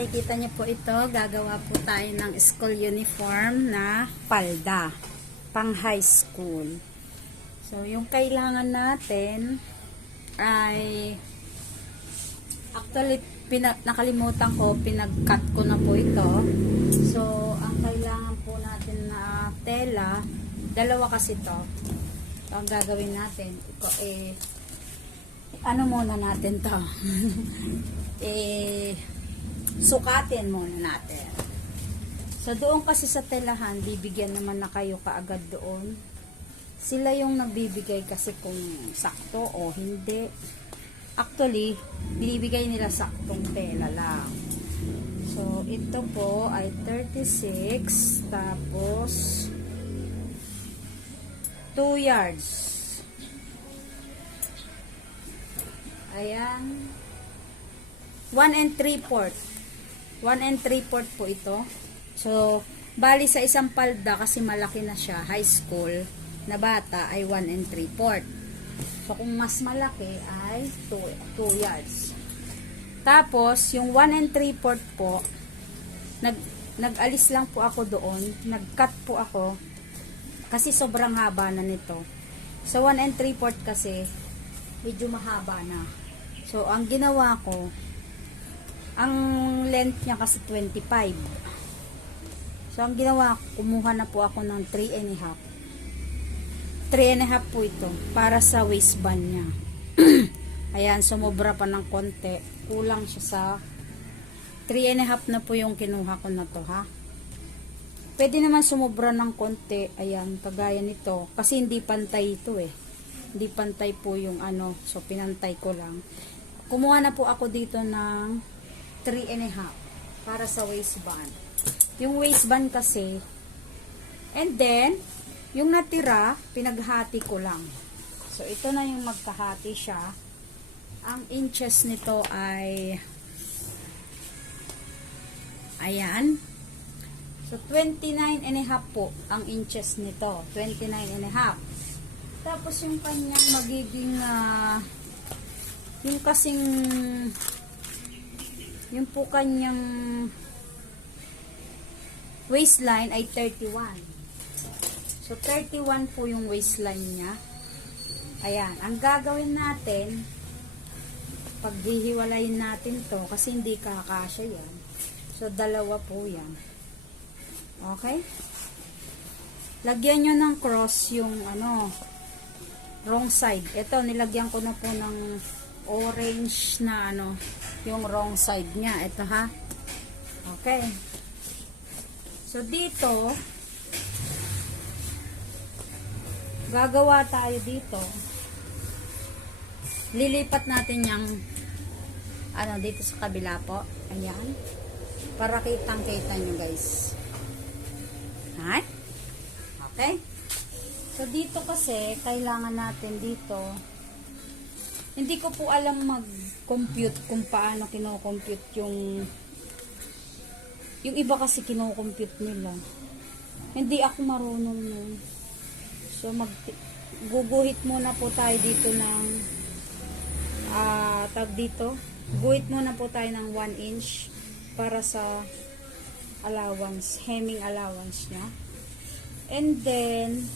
nakikita niyo po ito, gagawa po tayo ng school uniform na palda, pang high school. So, yung kailangan natin ay, actually, nakalimutan ko, pinag-cut ko na po ito. So, ang kailangan po natin na tela, dalawa kasi ito. So, ang gagawin natin, ito ano muna natin to? Sukatin muna natin. So, doon kasi sa telahan, bibigyan naman na kayo kaagad doon. Sila yung nagbibigay kasi kung sakto o hindi. Actually, binibigay nila saktong tela lang. So, ito po ay 36, tapos 2 yards. Ayan. 1 3/4. 1 3/4 po ito. So, bali sa isang palda kasi malaki na siya, high school na bata ay 1 3/4. So, kung mas malaki ay 2 yards. Tapos, yung 1 3/4 po, nag-alis lang po ako doon, nag-cut po ako kasi sobrang haba na nito. Sa 1 3/4 kasi, medyo mahaba na. So, ang ginawa ko, ang length niya kasi 25. So, ang ginawa ko, kumuha na po ako ng 3 1/2. 3 1/2 po ito, para sa waistband niya. Ayan, sumobra pa ng konti. Kulang siya sa 3 1/2 na po yung kinuha ko na to, ha. Pwede naman sumobra ng konti. Ayan, kagaya nito. Kasi hindi pantay ito eh. Hindi pantay po yung ano. So, pinantay ko lang. Kumuha na po ako dito ng 3 1/2 para sa waistband. Yung waistband kasi, and then, yung natira, pinaghati ko lang. So, ito na yung magkahati siya. Ang inches nito ay, ayan. So, 29 1/2 po ang inches nito. 29 1/2. Tapos, yung kanyang magiging, yung kasing, yung po kanyang waistline ay 31. So, 31 po yung waistline niya. Ayan. Ang gagawin natin, paghihiwalayin natin to, kasi hindi kakasya yan. So, dalawa po yan. Okay? Lagyan nyo ng cross yung wrong side. Ito, nilagyan ko na po ng orange na yung wrong side niya. Ito, ha. Okay. So, dito, gagawa tayo dito. Lilipat natin yung dito sa kabila po. Ayan. Para kitang-kita nyo, guys. Alright? Okay? So, dito kasi, kailangan natin dito, hindi ko po alam mag-compute kung paano kino-compute yung iba kasi kino-compute nila. Hindi ako marunong nun. So, guguhit muna po tayo dito ng tag dito. Guhit muna po tayo ng 1 inch para sa allowance, hemming allowance niya. And then,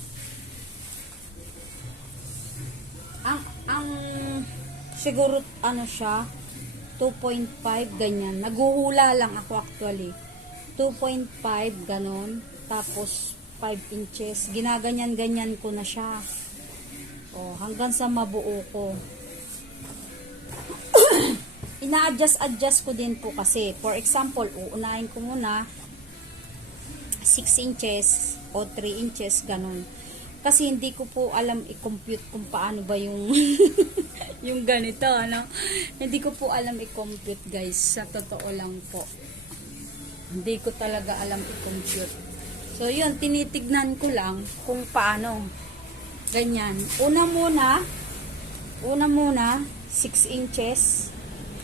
ang siguro siya 2.5 ganyan. Naguhula lang ako actually. 2.5 ganon. Tapos 5 inches. Ginaganyan-ganyan ko na siya. Oh, hanggang sa mabuo ko. Ina-adjust ko din po kasi. For example, uunahin ko muna 6 inches o 3 inches ganon. Kasi hindi ko po alam i-compute kung paano ba yung yung ganito, Hindi ko po alam i-compute, guys. Sa totoo lang po. Hindi ko talaga alam i-compute. So, yun, tinitignan ko lang kung paano. Ganyan. Una muna, 6 inches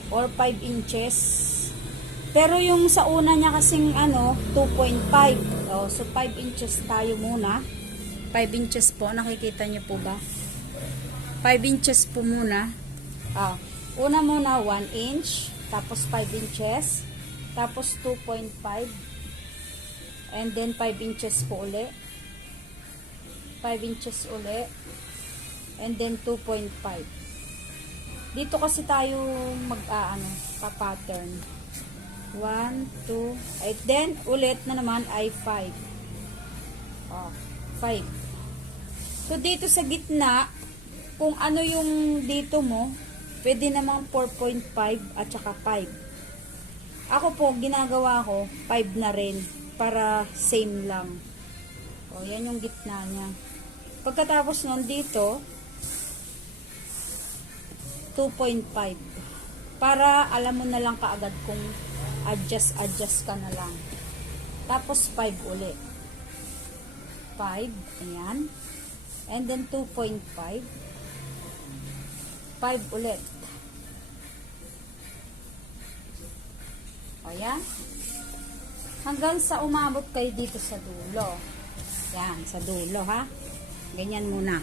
or 5 inches. Pero yung sa una niya kasing 2.5. So, 5 inches tayo muna. 5 inches po. Nakikita niyo po ba? 5 inches po muna. Una muna 1 inch. Tapos 5 inches. tapos 2.5, and then 5 inches po uli, 5 inches uli, and then 2.5. Dito kasi tayo pa-pattern. 1, 2, and then ulit na naman ay 5. 5. So dito sa gitna, kung ano yung dito mo, pwede namang 4.5 at saka 5. Ako po, ginagawa ko 5 na rin para same lang. Yan yung gitna niya. Pagkatapos nun dito, 2.5. Para alam mo na lang kaagad kung adjust ka na lang. Tapos 5 ulit. 5, ayan. And then 2.5. 5 ulit. Ayan. Hanggang sa umabot kayo dito sa dulo. Yan, sa dulo ha. Ganyan muna.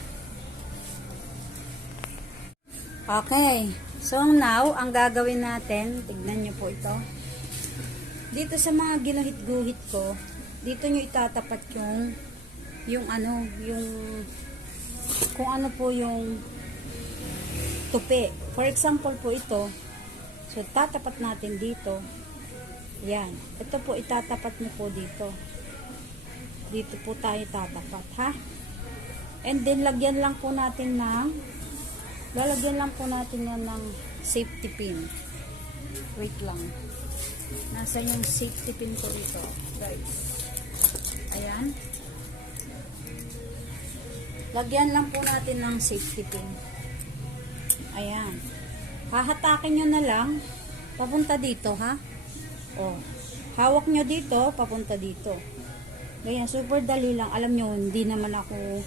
Okay. So now, ang gagawin natin, tignan nyo po ito. Dito sa mga ginuhit-guhit ko, dito nyo itatapat yung kung ano po yung tupi. For example po ito, so tatapat natin dito. Yan. Ito po itatapat mo po dito. Dito po tayo tatapat, ha? And then lalagyan lang po natin yan ng safety pin. Wait lang. Nasa yung safety pin ko dito, guys. Ayan. Lagyan lang po natin ng safety pin. Ayan. Hahatakin nyo na lang papunta dito, ha? Hawak nyo dito, papunta dito. Ganyan, super dali lang. Alam nyo, hindi naman ako,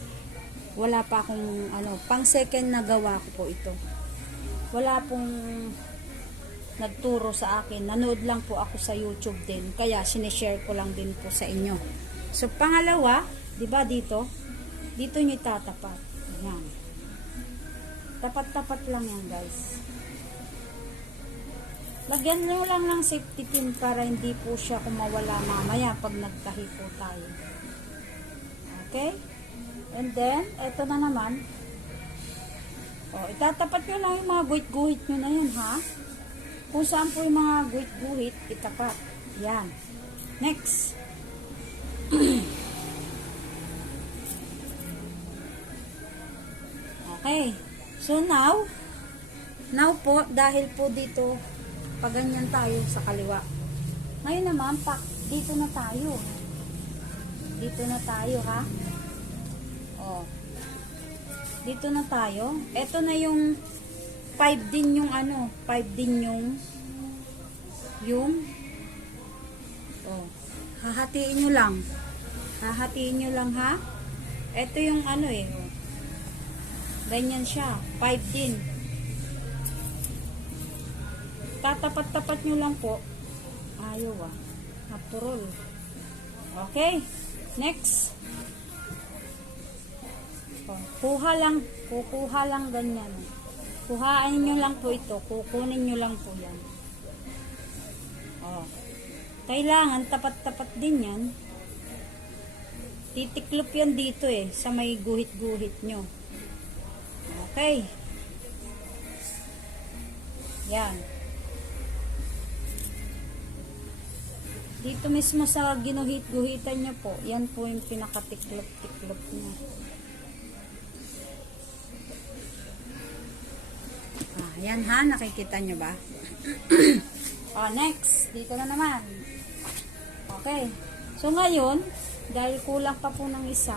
wala pa akong, pang second na gawa ko po ito. Wala pong nagturo sa akin. Nanood lang po ako sa YouTube din. Kaya, sinishare ko lang din po sa inyo. So, pangalawa, di ba dito nyo itatapat. Ayan. Tapat-tapat lang yan, guys. Lagyan nyo lang ng safety pin para hindi po siya kumawala mamaya pag nagtahi po tayo. Okay? And then, eto na naman. Itatapat nyo lang yung mga guhit-guhit nyo na yun, ha? Kung saan po yung mga guhit-guhit, itapat. Yan. Next. Okay. So now po, dahil po dito, paganyan tayo sa kaliwa. Ngayon naman, dito na tayo. Dito na tayo, ha? Dito na tayo. Ito na yung 5 din yung 5 din yung hahatiin nyo lang. Hahatiin nyo lang, ha? Ito yung ganyan siya. 5 din. Tatapat-tapat nyo lang po. Ayaw Naturol. Okay. Next. Kukuha lang ganyan. Kuhaan nyo lang po ito. Kukunin nyo lang po yan. Kailangan tapat-tapat din yan. Titiklop yan dito sa may guhit-guhit nyo. Okay. Yan. Dito mismo sa ginuhit-guhitan nyo po, yan po yung pinakatiklop-tiklop nyo. Yan ha, nakikita nyo ba? Next, dito na naman. Okay. So ngayon, dahil kulang pa po ng isa,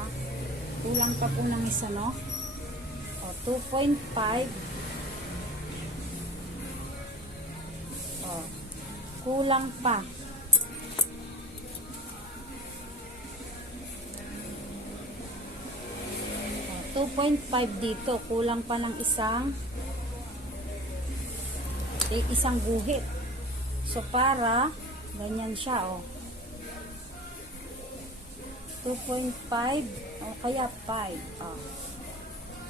no? 2.5. Kulang pa. Oh, 2.5 dito. Kulang pa ng isang guhit. So, para ganyan siya, 2.5 o kaya 5.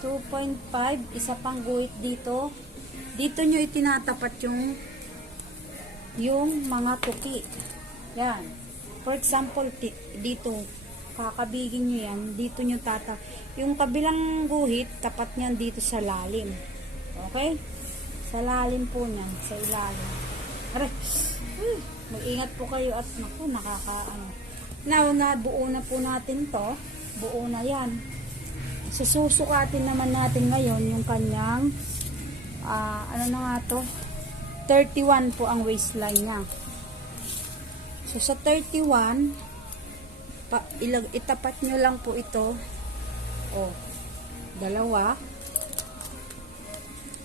2.5, isa pang guhit dito. Dito nyo itinatapat yung mga tuki. Yan. For example, dito, kakabigin nyo yan, dito nyo yung kabilang guhit, tapat nyan dito sa lalim. Okay? Sa lalim po nyan, sa ilalim. Aray, mag-ingat po kayo at naku, Now, buo na po natin to. Buo na yan. Susukatin naman natin ngayon yung kanyang, ano na nga to? 31 po ang waistline niya. So, sa 31, itapat nyo lang po ito. O, dalawa.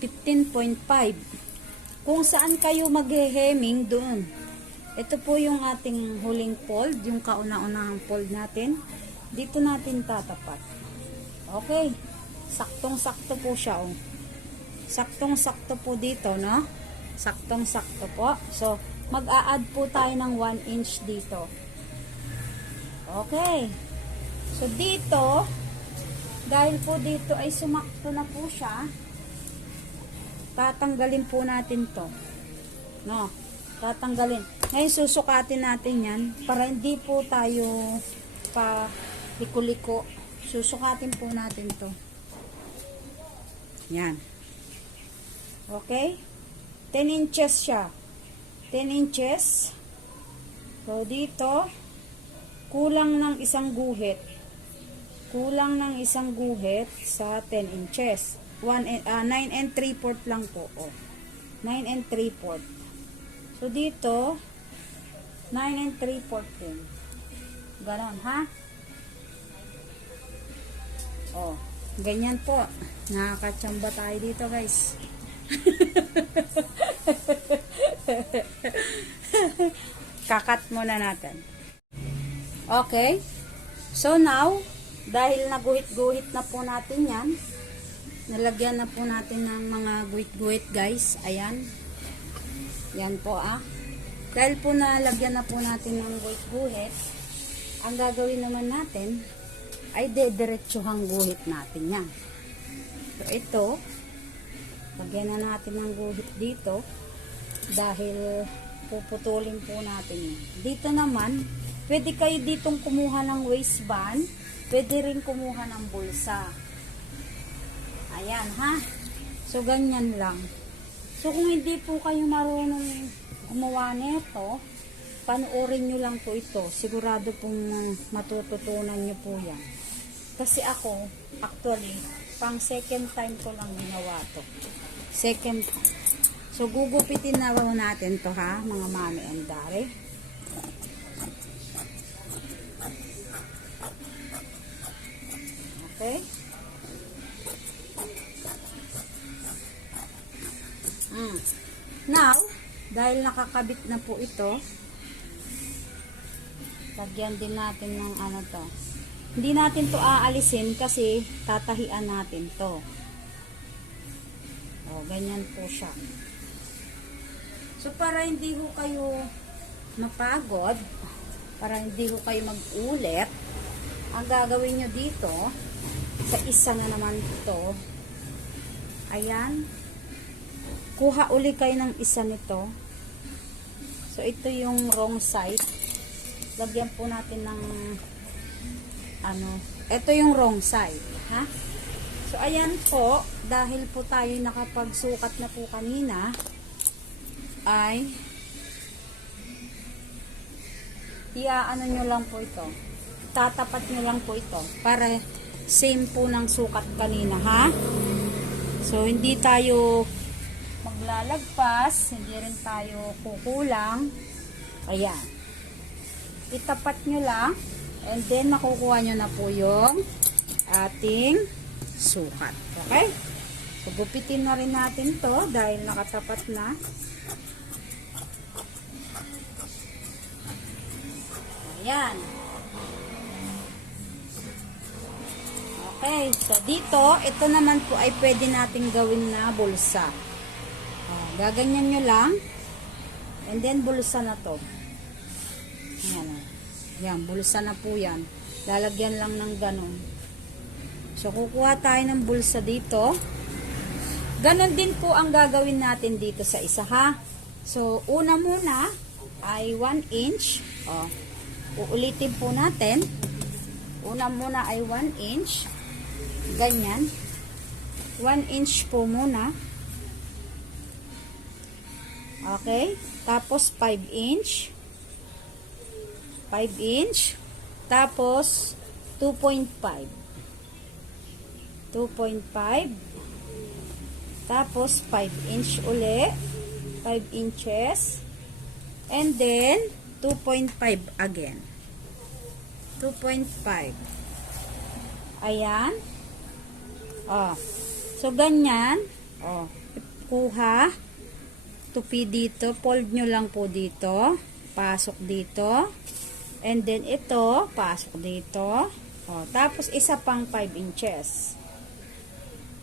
15.5. Kung saan kayo magheheming, doon. Ito po yung ating huling fold, yung kauna-unahang fold natin. Dito natin tatapat. Okay. Saktong-sakto po siya, oh. Saktong-sakto po dito, no? Saktong-sakto po. So, mag-a-add po tayo ng 1 inch dito. Okay. So, dito, dahil po dito ay sumakto na po siya, tatanggalin po natin to. No? Tatanggalin. Ngayon, susukatin natin yan para hindi po tayo pa liko-liko. Susukatin po natin to. Yan. Okay? 10 inches siya. 10 inches. So, dito, kulang ng isang guhit. Kulang ng isang guhit sa 10 inches. 9 and 3/4 lang po. Oh. 9 and 3/4. So, dito, 9 and 3/4 din. Ganon, ha? Oh, ganyan po. Nakakatsamba tayo dito, guys. Kakat muna natin. Okay. So, now, dahil naguhit-guhit na po natin yan, nalagyan na po natin ng mga guhit-guhit, guys. Ayan. Yan po, Dahil po nalagyan na po natin ng guhit-guhit, ang gagawin naman natin ay dediretsuhang guhit natin yan. So, ito, lagyan na natin ng guhit dito dahil puputulin po natin yan. Dito naman, pwede kayo ditong kumuha ng waistband, pwede rin kumuha ng bulsa. Ayan, ha? So, ganyan lang. So, kung hindi po kayo marunong gumawa nito, panoorin nyo lang po ito. Sigurado pong matututunan nyo po yan. Kasi ako, actually, pang second time ko lang ginawa to. Second time. So, gugupitin na po natin to, ha, mga mami and daddy. Okay? Now, dahil nakakabit na po ito, lagyan din natin ng ano to. Hindi natin to aalisin kasi tatahian natin to. O, ganyan po siya. So, para hindi ho kayo mapagod, para hindi ho kayo mag-ulit, ang gagawin nyo dito, sa isa na naman ito, ayan, kuha uli kayo ng isa nito. So, ito yung wrong side. Lagyan po natin ng ito yung wrong side, ha? So, ayan po, dahil po tayo nakapagsukat na po kanina, ay iaano nyo lang po ito. Tatapat nyo lang po ito para same po ng sukat kanina, ha? So, hindi tayo maglalagpas, hindi rin tayo kukulang. Ayan. Itapat nyo lang, and then makukuha nyo na po yung ating sukat. Okay? So, gupitin na rin natin to dahil nakatapat na. Ayan. Okay. So, dito, ito naman po ay pwede natin gawin na bulsa. Gaganyan nyo lang. And then, bulsa na to. Ayan. Yan, bulsa na po yan. Lalagyan lang ng ganun. So, kukuha tayo ng bulsa dito. Ganon din po ang gagawin natin dito sa isa, ha? So, una muna ay 1 inch. O, uulitin po natin. Una muna ay 1 inch. Ganyan. 1 inch po muna. Okay. Tapos 5 inch. 5 inch. Tapos 2.5. 2.5. Tapos 5 inch uli. 5 inches. And then 2.5 again. 2.5. Ayan. Oh. So, ganyan. Oh. Kuha. Tupi dito. Fold nyo lang po dito. Pasok dito. And then, ito. Pasok dito. Oh. Tapos, isa pang 5 inches.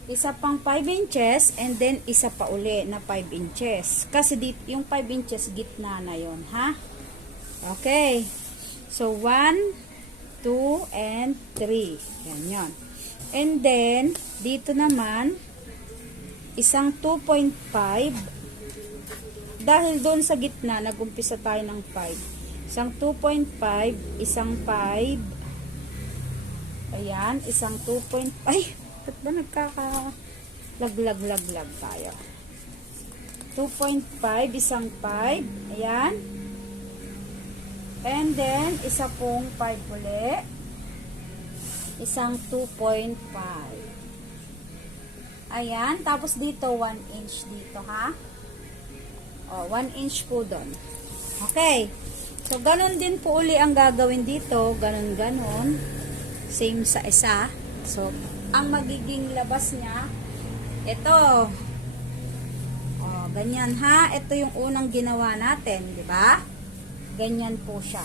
Isa pang 5 inches. And then, isa pa uli na 5 inches. Kasi dito, yung 5 inches, gitna na yon, ha? Okay. So, 1, 2, and 3. Yan, yan. And then, dito naman, isang 2.5. Dahil doon sa gitna, nag-umpisa tayo ng 5. Isang 2.5, isang 5. Ayan, isang 2.5. Ay, ba't ba nagkaka-lag-lag-lag-lag tayo? 2.5, isang 5. Ayan. And then, isa pong 5 uli. Isang 2.5. Ayan. Tapos dito, 1 inch dito, ha? O, 1 inch po doon. Okay. So, ganun din po uli ang gagawin dito. Ganun-ganun. Same sa isa. So, ang magiging labas niya, ito. O, ganyan, ha? Ito yung unang ginawa natin, di ba? Ganyan po siya.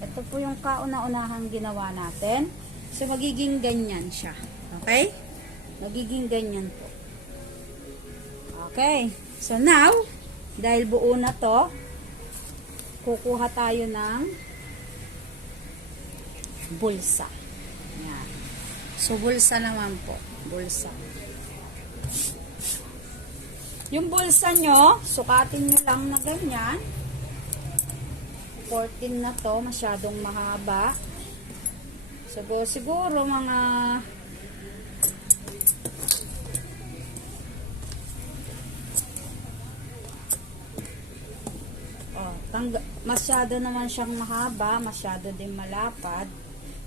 Ito po yung kauna-unahang ginawa natin. So, magiging ganyan siya. Okay? Magiging ganyan po. Okay. So, now, dahil buo na to, kukuha tayo ng bulsa. Yan. So, bulsa naman po. Bulsa. Yung bulsa nyo, sukatin nyo lang na ganyan. 14 na to, masyadong mahaba. Siguro mga masyado naman siyang mahaba, masyado din malapad.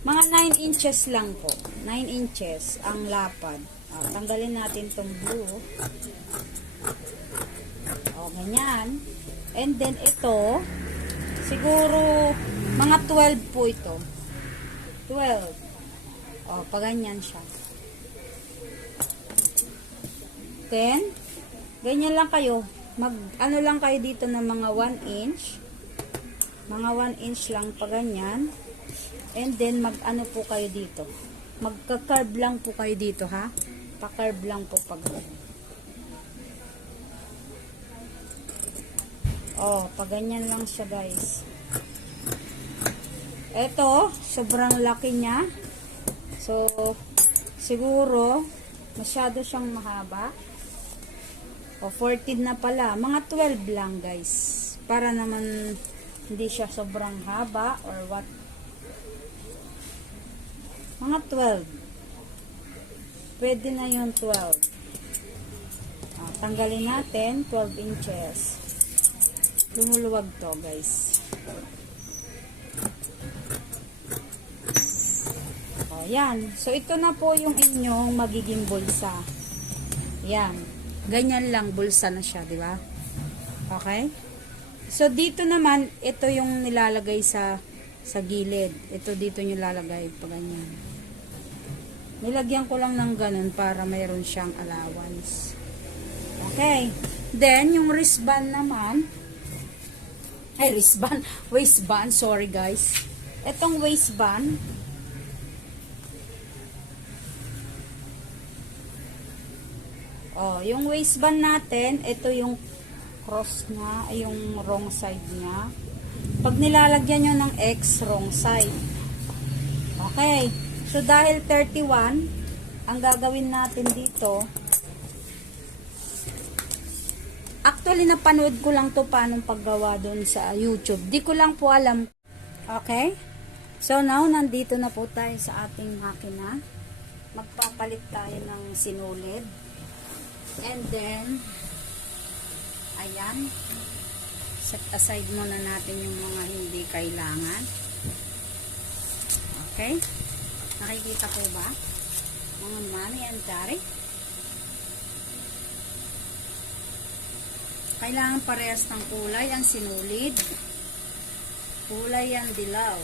Mga 9 inches lang po. 9 inches ang lapad. Tanggalin natin tong blue. Ganyan. And then ito, siguro mga 12 po ito. 12. Paganyan siya. 10. Ganyan lang kayo. Ano lang kayo dito ng mga 1 inch. Mga 1 inch lang paganyan. And then ano po kayo dito. Magka-curve lang po kayo dito, ha? Pa-curve lang po paganyan. Paganyan lang siya, guys. Ito, sobrang laki niya. So, siguro, masyado siyang mahaba. 14 na pala. Mga 12 lang, guys. Para naman hindi siya sobrang haba or what. Mga 12. Pwede na yung 12. Tanggalin natin 12 inches. Lumuluwag to, guys. Yan. So, ito na po yung inyong magiging bulsa. Yan. Ganyan lang, bulsa na siya, di ba? Okay? So, dito naman, ito yung nilalagay sa gilid. Ito dito yung nilalagay, pa ganyan. Nilagyan ko lang ng ganun para mayroon siyang allowance. Okay. Then, yung wristband naman, waistband, sorry guys. Itong waistband, yung waistband natin, ito yung cross niya, yung wrong side niya. Pag nilalagyan nyo ng X, wrong side. Okay. So, dahil 31, ang gagawin natin dito, Actually, napanood ko lang to paano paggawa doon sa YouTube. Di ko lang po alam. Okay? So, now, nandito na po tayo sa ating makina. Magpapalit tayo ng sinulid. And then, ayan. Set aside muna natin yung mga hindi kailangan. Okay? Nakikita ko ba? Mga mami and daddy. Kailangan parehas ng kulay ang sinulid. Kulay ang dilaw.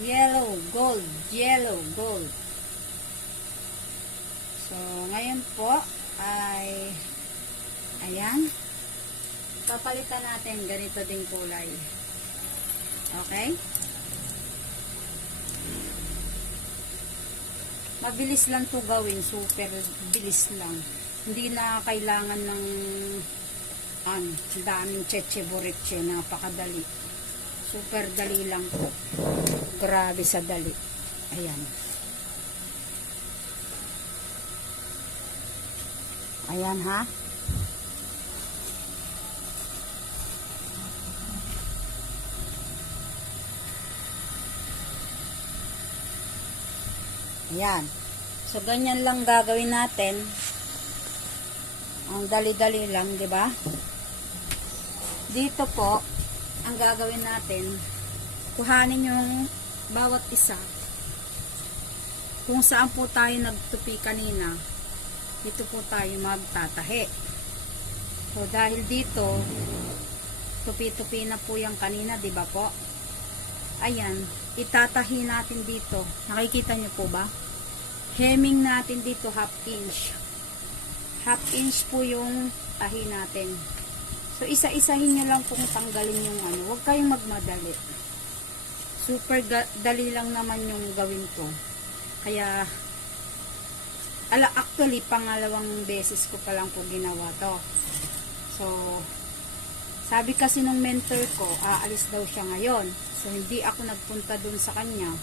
Yellow, gold. Yellow, gold. So, ngayon po ay ayan. Papalitan natin ganito ding kulay. Okay? Mabilis lang to gawin. Super bilis lang. Hindi na kailangan ng daming cheche-boreche, napakadali. Super dali lang po. Grabe sa dali. Ayan. Ayan ha. Ayan. So, ganyan lang gagawin natin. Ang dali-dali lang, di ba? Dito po, ang gagawin natin, kuhanin yung bawat isa. Kung saan po tayo nagtupi kanina, dito po tayo magtatahi. So, dahil dito, tupi-tupi na po yung kanina, di ba po? Ayan, itatahi natin dito. Nakikita nyo po ba? Hemming natin dito, half inch. Half inch po yung tahi natin. So, isa-isahin nyo lang kung tanggalin yung ano. Huwag kayong magmadali. Super dali lang naman yung gawin to. Kaya, actually, pangalawang beses ko pa lang po ginawa to. So, sabi kasi nung mentor ko, aalis daw siya ngayon. So, hindi ako nagpunta dun sa kanya.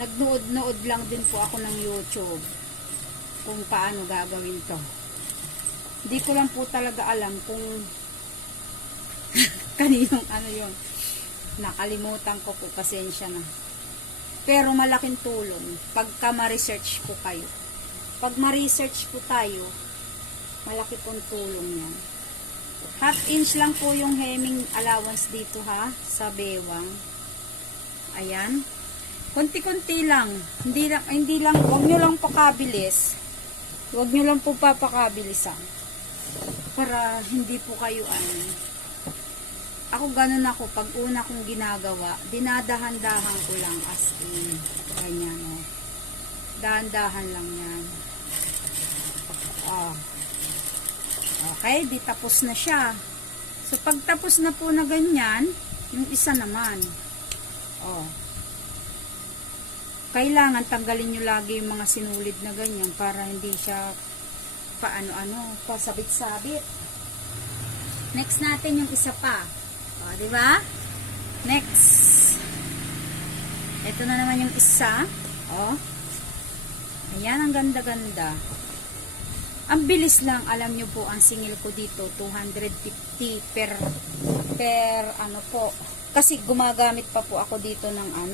Nagnood-nood lang din po ako ng YouTube kung paano gagawin to. Hindi ko lang po talaga alam kung kaninong ano yun. Nakalimutan ko po, pasensya na. Pero malaking tulong pagka ma-research po kayo. Pag ma-research po tayo, malaki pong tulong yan. Half inch lang po yung hemming allowance dito ha, sa bewang. Ayan. Konti-konti lang. Hindi lang, huwag nyo lang pakabilis. Huwag nyo lang po papakabilisan. Para hindi po kayo ako ganun ako, pag una kong ginagawa, dinadahan-dahan ko lang as in, ganyan o. Dahan-dahan lang yan. Okay, di tapos na siya. So, pag tapos na po na ganyan, yung isa naman. Kailangan tanggalin nyo lagi yung mga sinulid na ganyan para hindi siya pasabit-sabit. Next natin yung isa pa. Diba? Next. Ito na naman yung isa. Ayan, ang ganda-ganda. Ang bilis lang, alam nyo po, ang singil ko dito, 250 per ano po. Kasi gumagamit pa po ako dito ng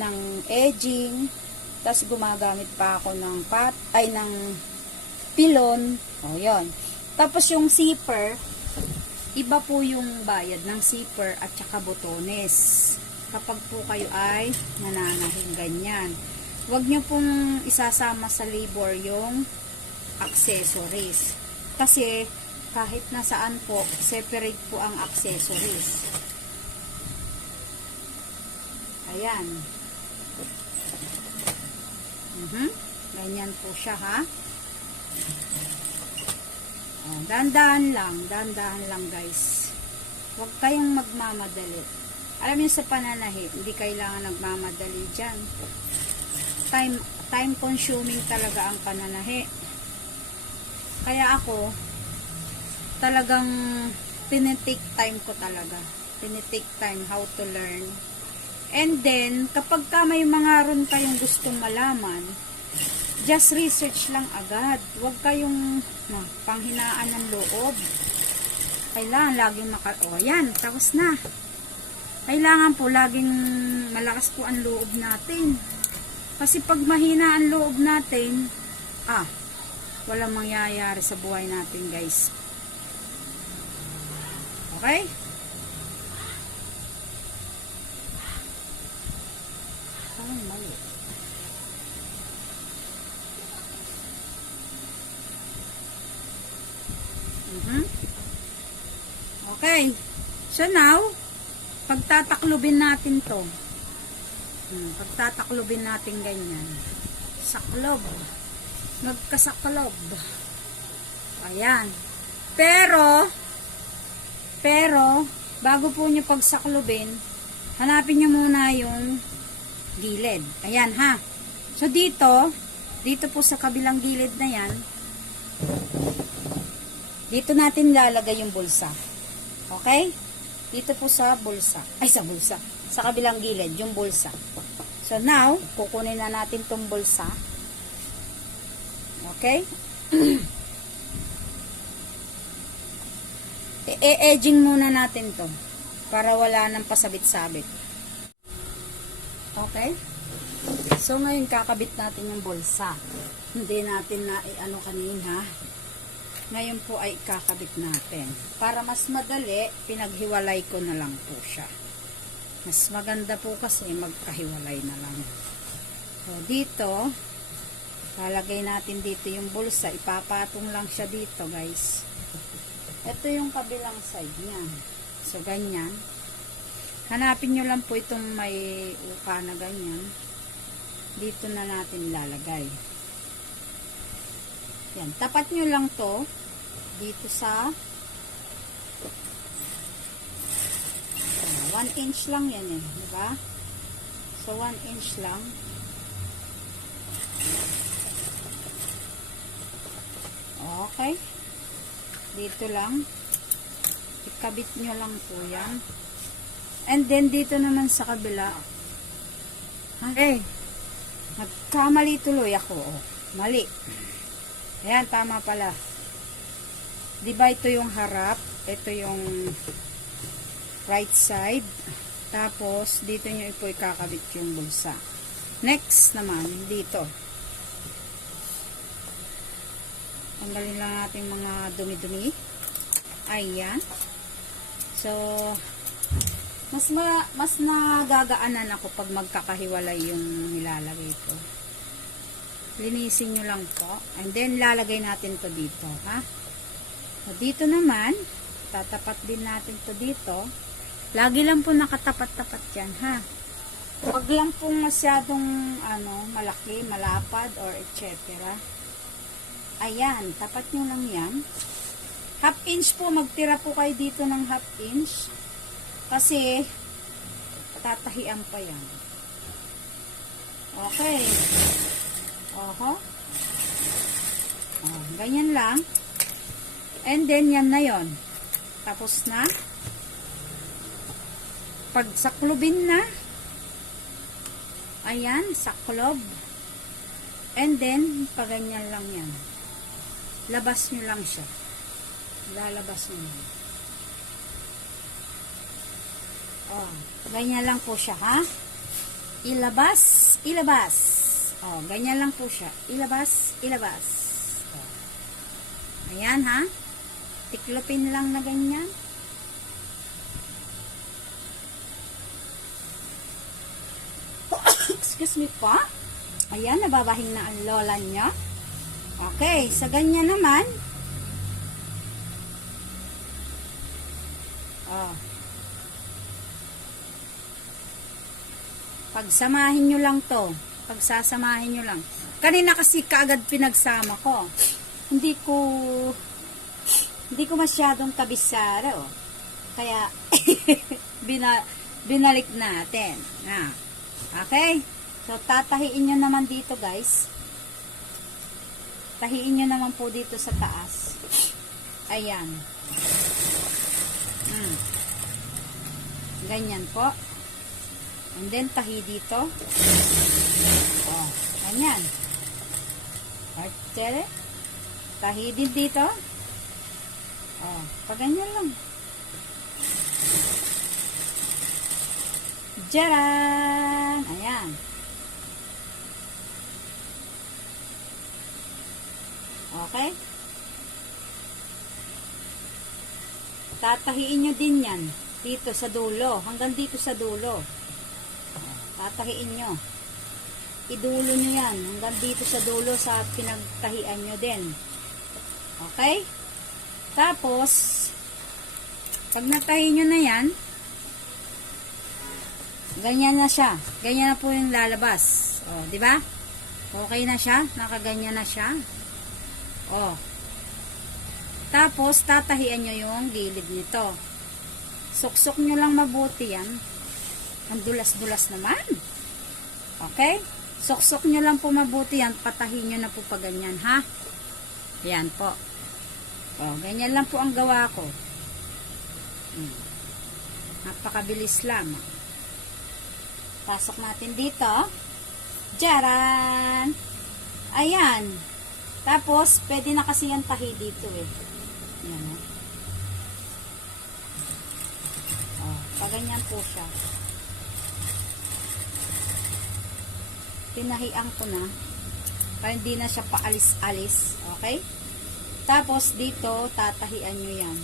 ng edging. Tapos gumagamit pa ako ng ng pilon. Yun. Tapos yung zipper, iba po yung bayad ng zipper at saka botones. Kapag po kayo ay nananahing ganyan. Huwag nyo pong isasama sa labor yung accessories. Kasi kahit nasaan po, separate po ang accessories. Ayan. Ganyan po siya ha. Dahan-dahan lang guys. Huwag kayong magmamadali. Alam niyo sa pananahi, hindi kailangan nagmamadali dyan. Time consuming talaga ang pananahi. Kaya ako, talagang tinitake time ko talaga. Tinitake time how to learn. And then, kapag ka may mga ron kayong gustong malaman, just research lang agad. Huwag kayong panghinaan ng loob. Kailangan laging yan, tapos na. Kailangan po laging malakas po ang loob natin. Kasi pag mahina ang loob natin, walang mangyayari sa buhay natin, guys. Okay? Mali. Okay. So now, pagtataklubin natin to. Pagtataklubin natin ganyan. Saklob. Magkasaklob. Ayan. Pero, bago po nyo pagsaklubin, hanapin nyo muna yung gilid. Ayan ha. So dito po sa kabilang gilid na yan, dito natin lalagay yung bulsa. Okay? Dito po sa bulsa. Sa kabilang gilid, yung bulsa. So now, kukunin na natin tong bulsa. Okay? E-edging muna natin to para wala nang pasabit-sabit. Okay? So ngayon kakabit natin yung bulsa. Hindi natin na ano kanina. Ngayon po ay kakabit natin. Para mas madali, pinaghiwalay ko na lang po siya. Mas maganda po kasi magkahiwalay na lang. So dito, lalagay natin dito yung bulsa. Ipapatong lang siya dito, guys. Ito yung kabilang side niya. So ganyan. Hanapin nyo lang po itong may uka na ganyan. Dito na natin lalagay. Yan. Tapat nyo lang to dito sa 1 inch lang yan eh. Diba? So 1 inch lang. Okay. Dito lang. Ikabit nyo lang po yan. And then dito naman sa kabila. Okay. Nagkamali tuloy ako. Mali. Ayan, tama pala. Diba ito yung harap? Ito yung right side. Tapos, dito nyo po ikakabit yung bulsa. Next naman, dito. Tanggalin lang natin mga dumi-dumi. Ayan. So, mas nagagaanan ako pag magkakahiwalay yung nilalagay ko. Linisin nyo lang po. And then, lalagay natin to dito. Ha? So, dito naman, tatapat din natin to dito. Lagi lang po nakatapat-tapat yan, ha? Huwag lang pong masyadong, malaki, malapad, or etc. Ayan, tapat nyo lang yan. Half inch po, magtira po kayo dito ng half inch. Kasi, tatahian pa yan. Okay. Oho. Ganyan lang. And then, yan na yon. Tapos na. Pag saklubin na. Ayan, saklob. And then, paganyan lang yan. Labas nyo lang siya. Lalabas nyo lang. Ganyan lang po siya, ha? Ilabas, ilabas. Ganyan lang po siya. Ilabas, ilabas. Ayan, ha? Tiklopin lang na ganyan. Excuse me po. Ayan, nababahing na ang lola niya. Okay, sa ganyan naman. Pagsamahin nyo lang to. Pagsasamahin nyo lang. Kanina kasi kaagad pinagsama ko. Hindi ko masyadong kabisara. Kaya, binalik natin. Okay? So, tatahiin nyo naman dito, guys. Tahiin nyo naman po dito sa taas. Ayan. Ganyan po. And then, tahi dito. Ganyan. Tsere. Tahi din dito. Oh, paganyan lang. Jaran! Ayan. Okay? Tatahiin nyo din yan. Dito sa dulo. Hanggang dito sa dulo. Tatahiin nyo. Idulo nyo yan. Hanggang dito sa dulo sa pinagtahian nyo din. Okay? Tapos, pag natahi nyo na yan, ganyan na siya. Ganyan na po yung lalabas. O, di ba? Okay na siya. Nakaganyan na siya. O. Tapos, tatahian nyo yung gilid nito. Suksok nyo lang mabuti yan. Ang dulas-dulas naman. Okay? Suksok nyo lang po mabuti yan. Patahin nyo na po pa ganyan, ha? Yan po. O, ganyan lang po ang gawa ko. Napakabilis lang. Pasok natin dito. Jaran! Ayan. Tapos, pwede na kasi yan tahi dito eh. Ayan o. Paganyan po siya. Tinahian ko na. Para hindi na siya paalis-alis. Okay? Tapos, dito, tatahian nyo yan.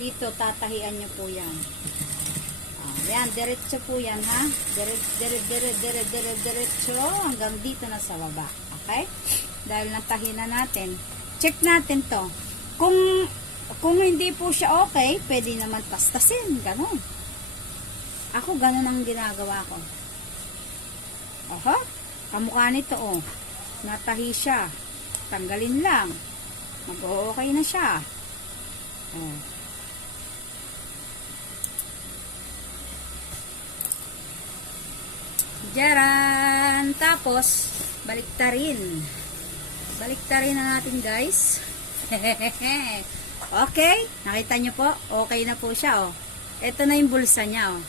Dito, tatahian nyo po yan. Yan, diretso po yan, ha? Diretso, hanggang dito na sa baba. Okay? Dahil natahi na natin. Check natin to. Kung hindi po siya okay, pwede naman tastasin. Ganon. Ako, ganon ang ginagawa ko. Aha, kamukha nito, oh. Natahi siya. Tanggalin lang. Mag-okay na siya. Oh. Jaran! Tapos, baliktarin. Baliktarin na natin, guys. Okay? Nakita nyo po? Okay na po siya, oh. Ito na yung bulsa niya, oh.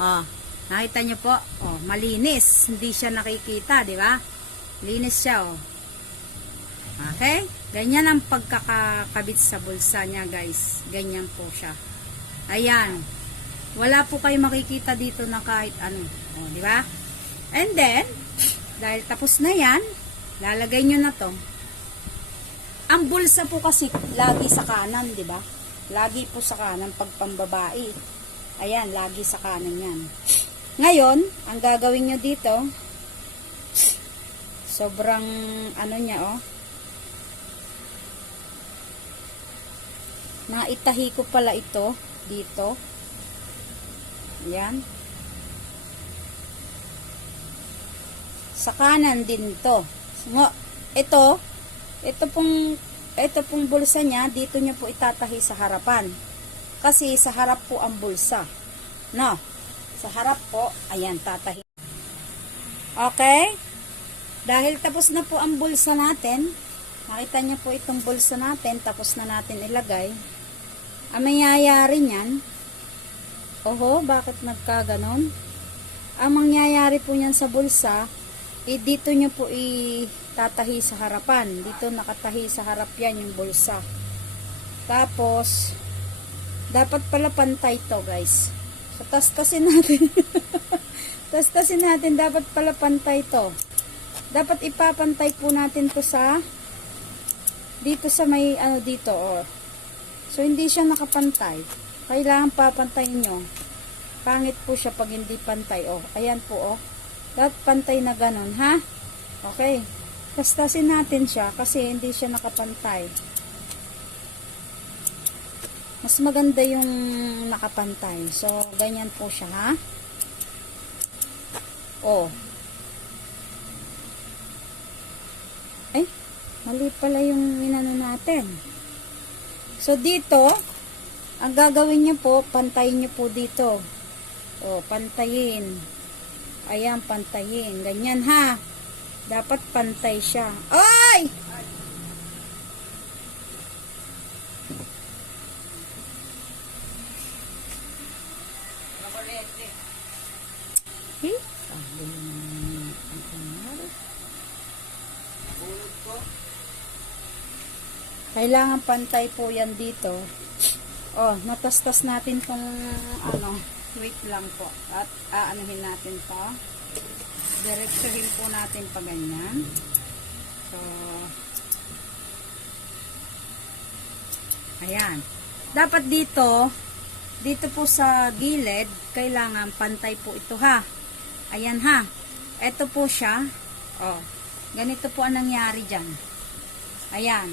Oh, nakita nyo po? Oh, malinis. Hindi siya nakikita, di ba? Linis siya, oh. Okay? Ganyan ang pagkakakabit sa bulsa niya, guys. Ganyan po siya. Ayan. Wala po kayo makikita dito na kahit ano. O, di ba? And then, dahil tapos na yan, lalagay nyo na to. Ang bulsa po kasi lagi sa kanan, di ba? Lagi po sa kanan pag pambabae. Ayan, lagi sa kanan yan. Ngayon, ang gagawin nyo dito, sobrang ano niya, oh. Naitahi ko pala ito dito. Yan. Sa kanan din to. Ito pong bulsa niya, dito niyo po itatahi sa harapan. Kasi sa harap po ang bulsa. No? Sa harap po, ayan, tatahi. Okay? Dahil tapos na po ang bulsa natin, makita niyo po itong bulsa natin, tapos na natin ilagay. Ang mangyayari niyan, oho, bakit nagkaganon? Ang mangyayari po niyan sa bulsa, dito nyo po itatahi sa harapan. Dito nakatahi sa harap yan yung bulsa. Tapos, dapat pala pantay to, guys. So, tastasin natin. Tastasin natin, dapat pala pantay to. Dapat ipapantay po natin to sa dito sa may ano dito, oh. So, hindi siya nakapantay. Kailangan papantayin nyo. Pangit po siya pag hindi pantay. Oh, ayan po, oh. Dapat pantay na ganun, ha? Okay. Tastasin natin siya kasi hindi siya nakapantay. Mas maganda yung nakapantay. So, ganyan po siya, ha? Oh. Ay, mali pala yung inano natin. So, dito, ang gagawin niyo po, pantayin niyo po dito. O, pantayin. Ayan, pantayin. Ganyan, ha? Dapat pantay siya. Ay! Kailangan pantay po yan dito. Oh, natastas natin tong ano, wait lang po. At aanuhin natin to. Diretsuhin po natin pa ganyan. So, ayan. Dapat dito po sa gilid, kailangan pantay po ito ha. Ayan ha. Ito po siya. Oh, ganito po ang nangyari dyan. Ayan.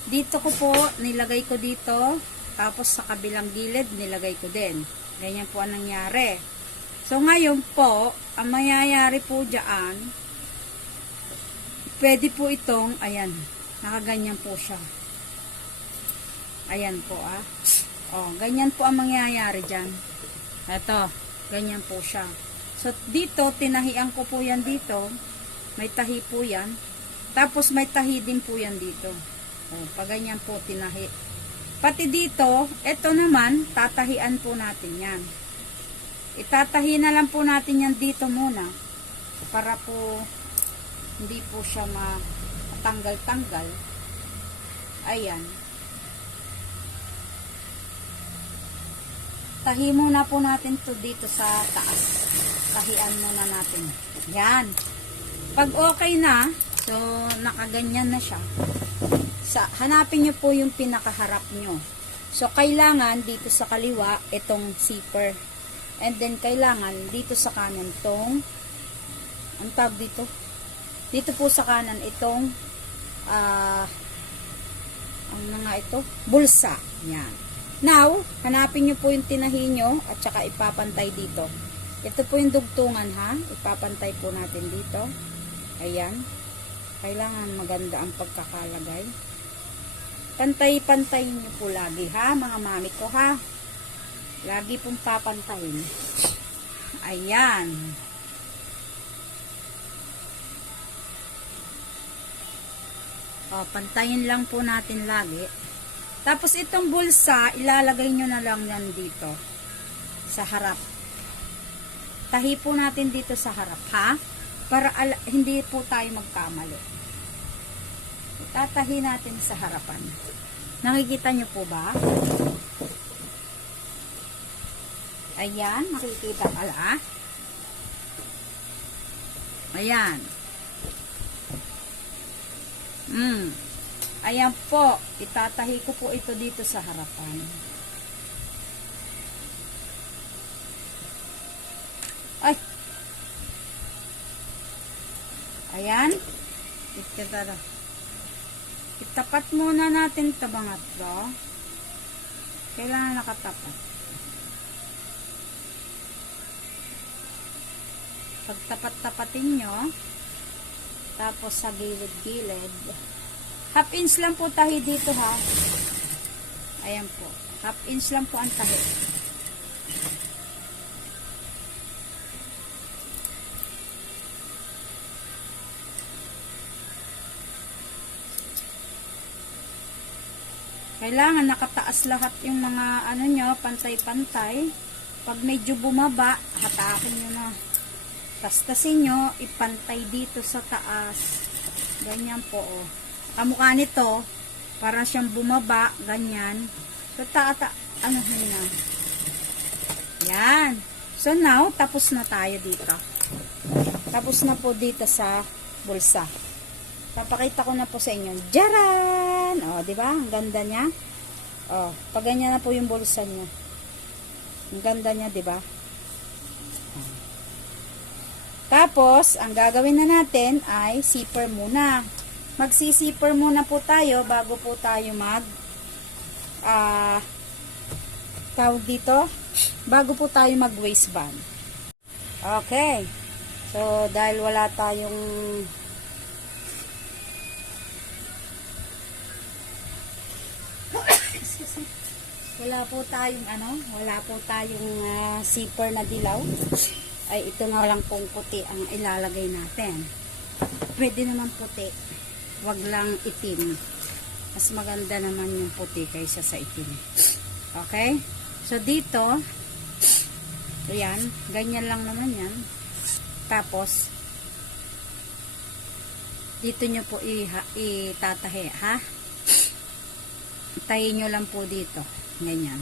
Dito ko po, nilagay ko dito. Tapos sa kabilang gilid, nilagay ko din. Ganyan po ang nangyari. So ngayon po, ang mangyayari po dyan, pwede po itong, ayan, nakaganyan po siya. Ayan po Oh, ganyan po ang mangyayari dyan. Ito, ganyan po siya. So dito, tinahian ko po yan dito. May tahi po yan. Tapos may tahi din po yan dito. Oh, pag ganyan po tinahi. Pati dito, ito naman, tatahian po natin yan. Itatahi na lang po natin yan dito muna. Para po, hindi po siya matanggal-tanggal. Ayan. Tahi muna po natin to dito sa taas. Tahian muna natin. Yan. Pag okay na, so nakaganyan na siya. Hanapin nyo po yung pinakaharap nyo. So, kailangan dito sa kaliwa, itong zipper. And then, kailangan dito sa kanan itong, ang tawag dito? Dito po sa kanan itong, ang mga ito, bulsa. Yan. Now, hanapin nyo po yung tinahi nyo at saka ipapantay dito. Ito po yung dugtungan ha. Ipapantay po natin dito. Ayan. Kailangan maganda ang pagkakalagay. Pantay-pantayin nyo po lagi ha, mga mami ko ha. Lagi pong papantayin. Ayan. O, pantayin lang po natin lagi. Tapos itong bulsa, ilalagay nyo na lang yan dito. Sa harap. Tahi po natin dito sa harap ha. Para hindi po tayo magkamali. Tatahi natin sa harapan. Nakikita nyo po ba? Ayan, nakikita pala. Ayan. Ayan po. Itatahi ko po ito dito sa harapan. Ay! Ayan. Itapat muna natin ito mga to. Kailangan nakatapat. Pagtapat-tapatin nyo. Tapos sa gilid-gilid. Half inch lang po tahi dito ha. Ayan po. Half inch lang po ang tahi. Kailangan nakataas lahat yung mga ano nyo, pantay-pantay. Pag medyo bumaba, hatakin nyo na. Tastasin nyo, ipantay dito sa taas. Ganyan po oh. Kamukha nito, para siyang bumaba, ganyan. So ano na. Yan. So now, tapos na tayo dito. Tapos na po dito sa bulsa. Papakita ko na po sa inyo. Jaran! O, di ba? Ang ganda niya. O, pag ganyan na po yung bulsa niya. Ang ganda niya, di ba? Tapos, ang gagawin na natin ay zipper muna. Magsi-zipper muna po tayo bago po tayo tawag dito, bago po tayo mag waistband. Okay. So, dahil wala tayong wala po tayong zipper na dilaw, ay ito na lang pong puti ang ilalagay natin. Pwede naman puti, wag lang itim. Mas maganda naman yung puti kaysa sa itim. Okay? So dito, ayan, ganyan lang naman yan. Tapos dito nyo po itatahi, ha? tahin nyo lang po dito. Ganyan.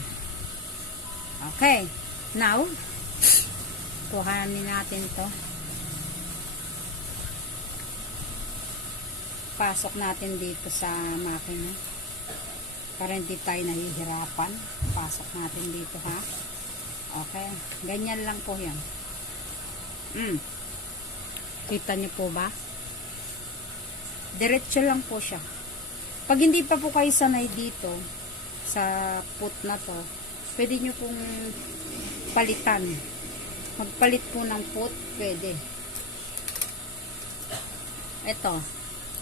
Okay. Now, kuhanin natin to. Pasok natin dito sa makina. Para hindi tayo nahihirapan. Pasok natin dito, ha. Okay. Ganyan lang po yan. Kita nyo po ba? Diretso lang po siya. Pag hindi pa po kayo sanay dito sa put na to, pwede nyo pong palitan. Magpalit po ng put, pwede. Ito,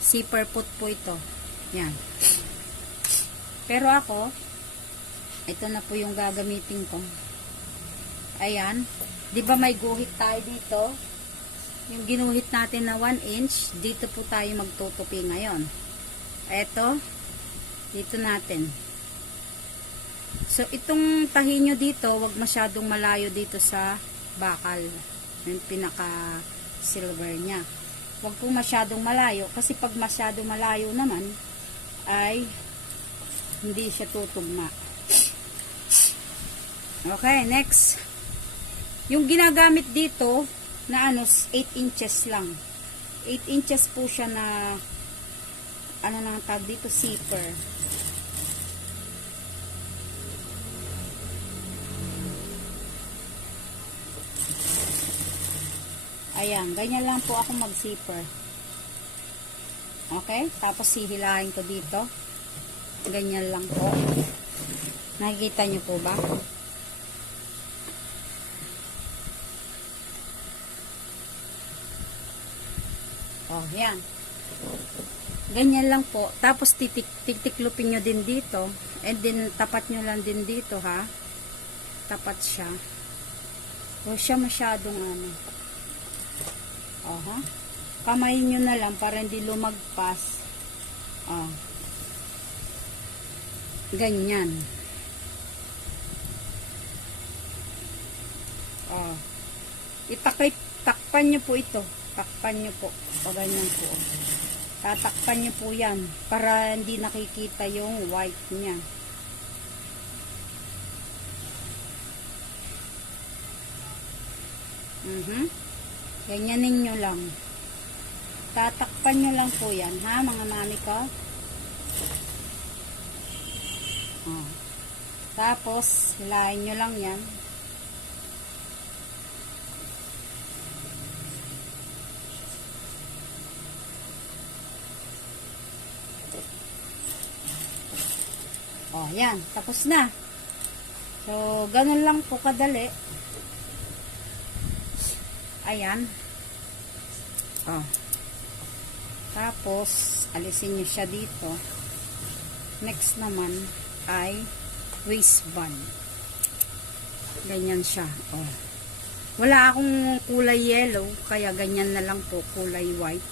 zipper put po ito. Yan. Pero ako, ito na po yung gagamitin ko. Ayan. Di ba may guhit tayo dito? Yung ginuhit natin na 1 inch, dito po tayo magtutupi ngayon. Ito, dito natin. So, itong tahi nyo dito, wag masyadong malayo dito sa bakal. Yung pinaka silver nya. Wag po masyadong malayo, kasi pag masyadong malayo naman, ay hindi siya tutugma. Okay, next. Yung ginagamit dito, na 8 inches lang. 8 inches po siya na ano nang tag dito, zipper. Ayan, ganyan lang po ako mag-zipper. Okay? Tapos hihilahin ko dito. Ganyan lang po. Nakikita nyo po ba? Oh, yan. Ganyan lang po. Tapos titiklupin nyo din dito. And then tapat nyo lang din dito, ha. Tapat siya. O siya masyadong ano. Oh, ha. Kamayin nyo na lang para hindi lumagpas. Oh. Ganyan. Oh. Takpan nyo po ito. Takpan nyo po. O ganyan po. Tatakpan nyo po yan. Para hindi nakikita yung white niya. Ganyanin nyo lang. Tatakpan nyo lang po yan. Ha, mga mami ko? Oh. Tapos, hilahin nyo lang yan. Oh, yan. Tapos na. So, ganun lang po kadali. Ayan. Oh. Tapos, alisin nyo siya dito. Next naman ay waistband. Ganyan siya. Oh. Wala akong kulay yellow, kaya ganyan na lang po, kulay white.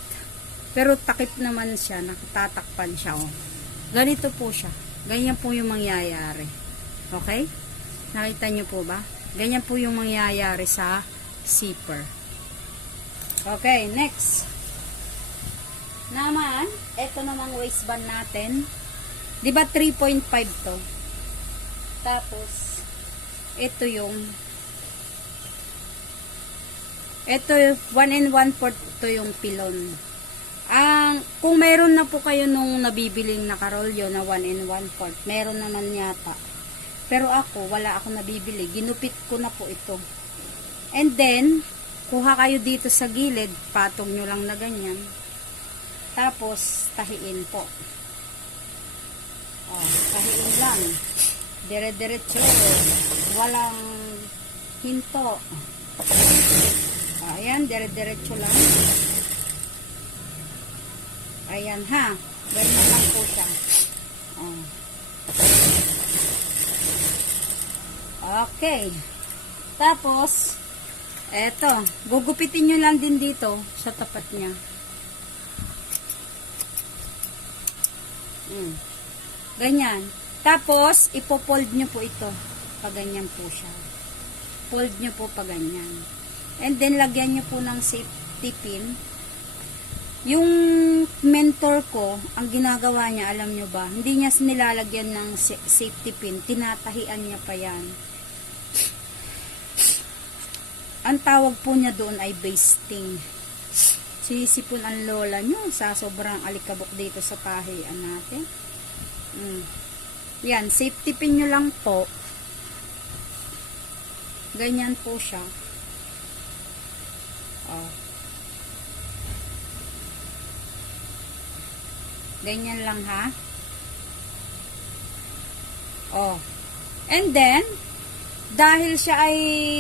Pero takip naman siya, nakatatakpan siya. Oh. Ganito po siya. Ganyan po yung mangyayari. Okay? Nakita nyo po ba? Ganyan po yung mangyayari sa zipper. Okay, next. Naman, ito namang waistband natin. Diba 3.5 to? Tapos, ito yung 1 and 1/4 to yung pilon. Kung meron na po kayo nung nabibiling nakarolyo na 1 and 1/4, meron naman yata. Pero ako, wala akong nabibili. Ginupit ko na po ito. And then, kuha kayo dito sa gilid, patong nyo lang na ganyan. Tapos, tahiin po. Oh, tahiin lang. Dire-diretso. Walang hinto. Ayan, dire-diretso lang. Ayan ha. Ganyan lang po siya. Oh. Okay. Tapos, eto. Gugupitin nyo lang din dito sa tapat niya. Ganyan. Tapos, ipopold nyo po ito. Paganyan po siya. Fold nyo po paganyan. And then, lagyan nyo po ng safety pin. Yung mentor ko, ang ginagawa niya, alam nyo ba, hindi niya nilalagyan ng safety pin, tinatahian niya pa yan. Ang tawag po niya doon ay basting. Sisipon ang lola nyo sa sobrang alikabok dito sa tahian natin. Yan, safety pin nyo lang po. Ganyan po siya. Oh. Ganyan lang ha. Oh. And then, dahil siya ay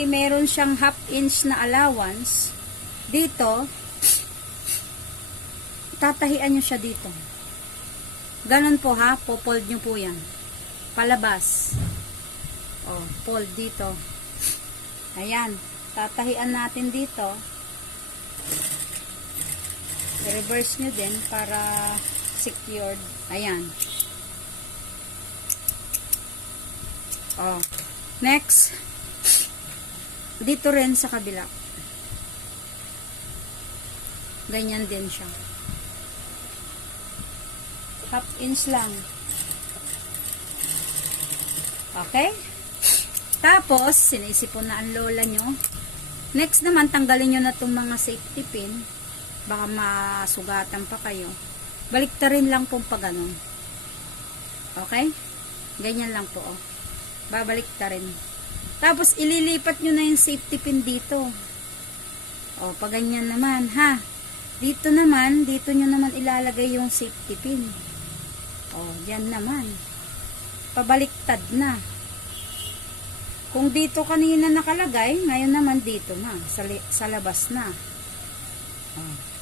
meron siyang half inch na allowance, dito, tatahian nyo siya dito. Ganun po ha, po-fold nyo po yan. Palabas. Oh, fold dito. Ayan, tatahian natin dito. I-reverse nyo din para secured. Ayan. Oh. Next. Dito rin sa kabila. Ganyan din siya. Half inch lang. Okay? Tapos, sinisipon na ang lola nyo. Next naman, tanggalin nyo na itong mga safety pin. Baka masugatan pa kayo. Baliktarin lang po pa ganun. Okay? Ganyan lang po. Oh. Babaliktarin. Tapos, ililipat nyo na yung safety pin dito. O, pag ganyan naman, ha? Dito naman, dito nyo naman ilalagay yung safety pin. O, yan naman. Pabaliktad na. Kung dito kanina nakalagay, ngayon naman dito na. Sa labas na. O.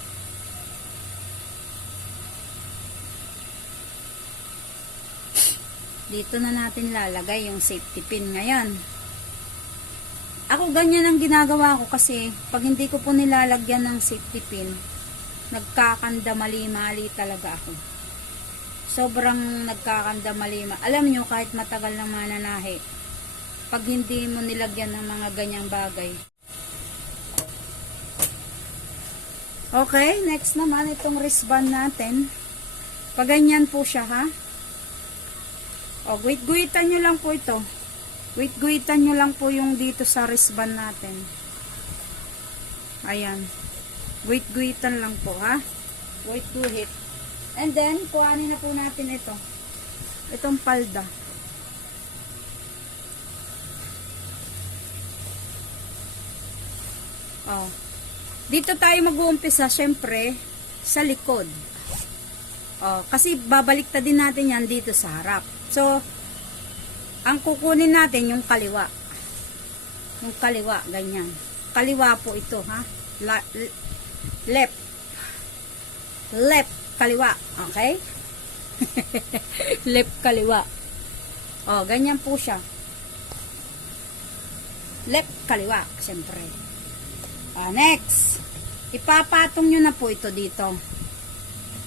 Dito na natin lalagay yung safety pin ngayon. Ako ganyan ang ginagawa ko kasi pag hindi ko po nilalagyan ng safety pin, nagkakandamali-mali talaga ako. Sobrang nagkakandamali. Alam nyo, kahit matagal na mananahi, pag hindi mo nilagyan ng mga ganyang bagay. Okay, next naman itong wristband natin. Pag ganyan po siya ha. O, guhit-guhitan nyo lang po ito. Guhit-guhitan nyo lang po yung dito sa wristband natin. Ayan. Guhit-guhitan lang po, ha? Guhit-guhit. And then, kuhanin na po natin ito. Itong palda. O. Dito tayo mag-uumpisa, syempre, sa likod. O, kasi babaliktad din natin yan dito sa harap. So, ang kukunin natin yung kaliwa. Yung kaliwa, ganyan. Kaliwa po ito, ha? Left. Left, kaliwa. Okay? Left, kaliwa. O, ganyan po siya. Left, kaliwa, siyempre. Next. Ipapatong nyo na po ito dito.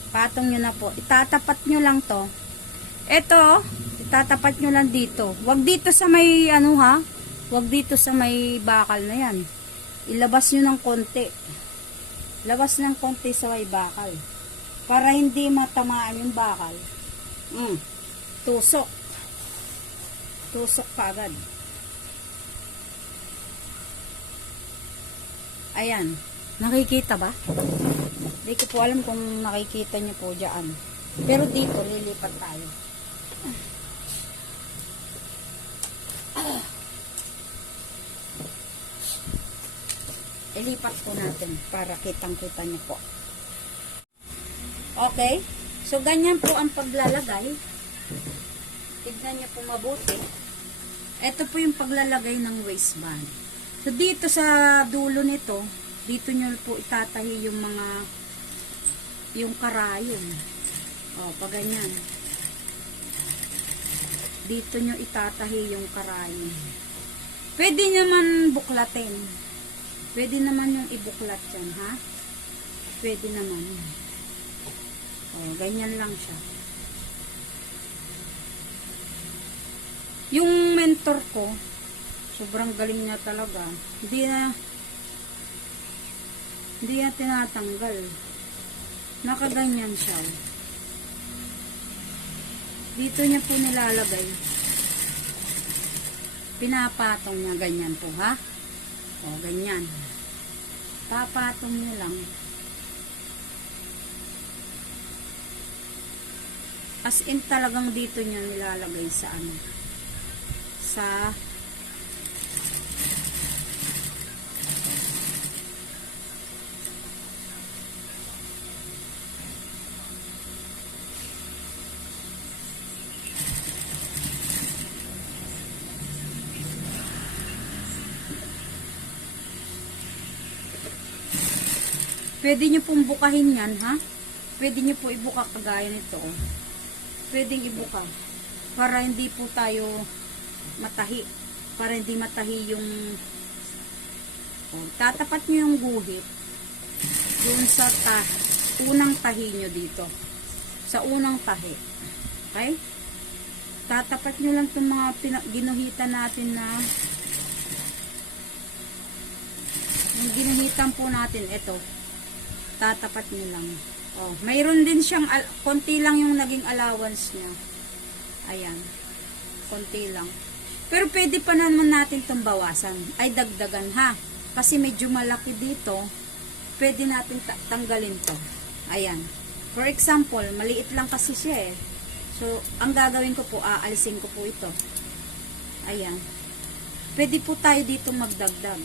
Patong nyo na po. Itatapat nyo lang to. Ito, itatapat nyo lang dito. Wag dito sa may, ano ha? Wag dito sa may bakal na yan. Ilabas nyo ng konti. Labas ng konti sa may bakal. Para hindi matamaan yung bakal. Tusok. Tusok pa agad. Ayan. Nakikita ba? Hindi ko po alam kung nakikita nyo po dyan. Pero dito, lilipat tayo. Ilipat po natin para kitang-kita nyo po. Okay. So, ganyan po ang paglalagay. Tignan nyo po mabuti. Ito po yung paglalagay ng waistband. So, dito sa dulo nito, dito nyo po itatahi yung karayom. O, pag ganyan. Dito nyo itatahi yung karayom. Pwede naman buklatin. Pwede naman yung ibuklat yan, ha? Pwede naman. O, ganyan lang siya. Yung mentor ko, sobrang galing niya talaga. Hindi na tinatanggal. Nakaganyan siya. Dito niya po nilalagay. Pinapatong niya ganyan po, ha? O, ganyan. Papatong niya lang. As in talagang dito niya nilalagay sa ano. Sa pwede nyo pong bukahin yan, ha? Pwede nyo po ibuka kagaya nito. Pwedeng ibuka. Para hindi po tayo matahi. Para hindi matahi yung tatapat nyo yung guhit dun sa unang tahi nyo dito. Sa unang tahi. Okay? Tatapat nyo lang itong mga ginuhitan natin na yung ginuhitan po natin, ito. Tatapat nyo lang. Oh, mayroon din siyang konti lang yung naging allowance niya. Ayan. Konti lang. Pero pwede pa naman natin itong bawasan. Ay dagdagan, ha. Kasi medyo malaki dito. Pwede natin tanggalin to. Ayan. For example, maliit lang kasi siya eh. So, ang gagawin ko po, aalisin ko po ito. Ayan. Pwede po tayo dito magdagdag.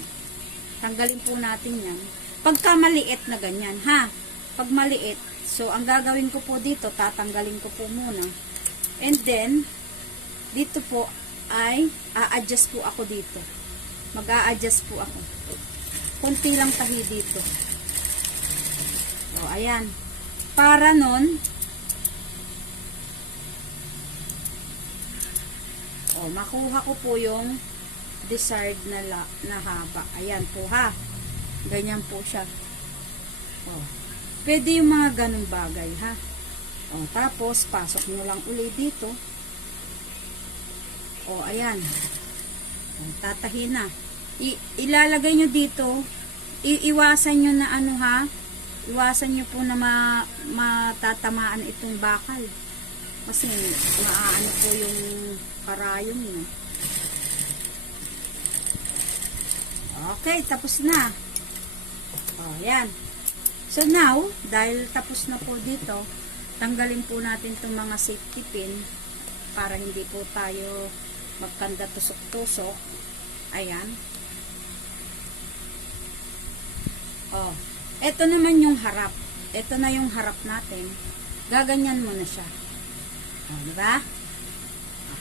Tanggalin po natin yan. Pagka maliit na ganyan, ha? Pag maliit, so ang gagawin ko po dito, tatanggalin ko po muna. And then, dito po ay a-adjust po ako dito. Mag-a-adjust po ako. Kunti lang tahi dito. So, ayan. Para nun, makuha ko po yung desired na haba. Ayan po, ha? Ganyan po siya. Pwede yung mga ganung bagay, ha? Tapos, pasok nyo lang uli dito. Ayan. Tatahi na. Ilalagay nyo dito. Iwasan nyo na ano, ha? Iwasan nyo po na matatamaan itong bakal. Kasi, maaano po yung karayong nyo. Okay, tapos na. Ayan. So now, dahil tapos na po dito, tanggalin po natin itong mga safety pin para hindi po tayo magkanda tusok-tusok. Ayan. Ito naman yung harap. Ito na yung harap natin. Gaganyan mo na siya. Diba?